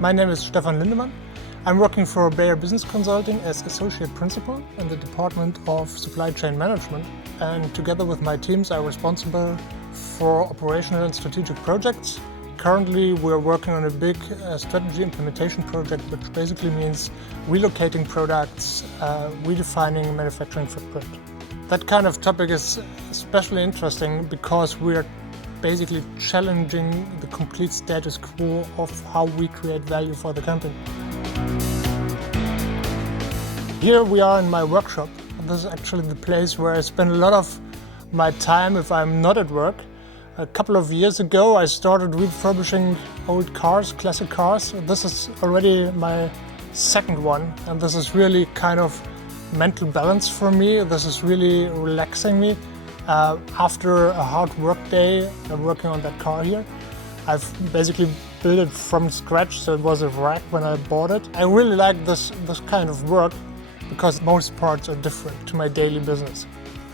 My name is Stefan Lindemann. I'm working for Bayer Business Consulting as Associate Principal in the Department of Supply Chain Management. And together with my teams, I'm responsible for operational and strategic projects. Currently, we're working on a big strategy implementation project, which basically means relocating products, redefining manufacturing footprint. That kind of topic is especially interesting because we're basically challenging the complete status quo of how we create value for the company. Here we are in my workshop. This is actually the place where I spend a lot of my time if I'm not at work. A couple of years ago I started refurbishing old cars, classic cars. This is already my second one, and this is really kind of mental balance for me. This is really relaxing me. After a hard work day working on that car here, I've basically built it from scratch, so it was a wreck when I bought it. I really like this kind of work because most parts are different to my daily business.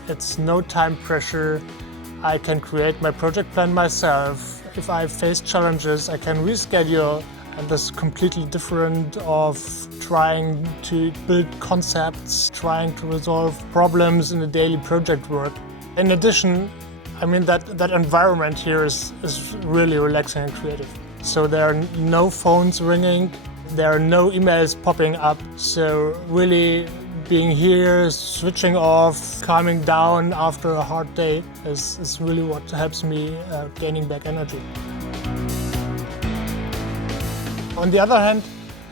It's no time pressure. I can create my project plan myself. If I face challenges, I can reschedule. And this is completely different of trying to build concepts, trying to resolve problems in the daily project work. In addition, I mean that environment here is really relaxing and creative. So there are no phones ringing, there are no emails popping up. So really being here, switching off, calming down after a hard day is really what helps me gaining back energy. On the other hand,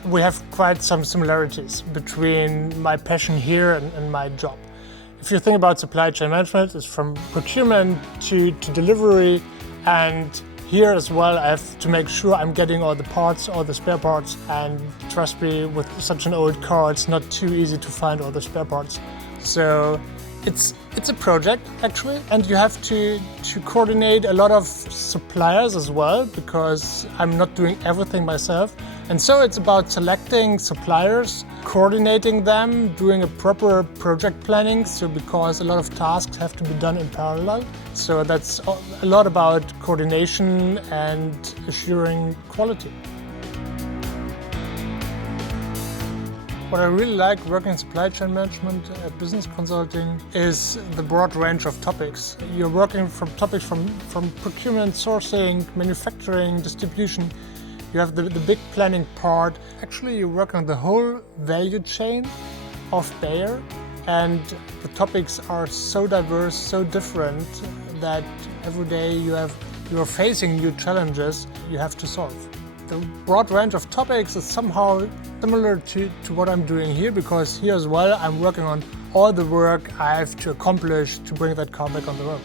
we have quite some similarities between my passion here and my job. If you think about supply chain management, it's from procurement to delivery, and here as well I have to make sure I'm getting all the parts, all the spare parts, and trust me, with such an old car it's not too easy to find all the spare parts. So it's a project actually, and you have to coordinate a lot of suppliers as well because I'm not doing everything myself. And so it's about selecting suppliers, coordinating them, doing a proper project planning, so because a lot of tasks have to be done in parallel. So that's a lot about coordination and assuring quality. What I really like working in supply chain management at business consulting is the broad range of topics. You're working from topics from procurement, sourcing, manufacturing, distribution. You have the big planning part. Actually, you work on the whole value chain of Bayer, and the topics are so diverse, so different that every day you are facing new challenges you have to solve. The broad range of topics is somehow similar to what I'm doing here, because here as well I'm working on all the work I have to accomplish to bring that car back on the road.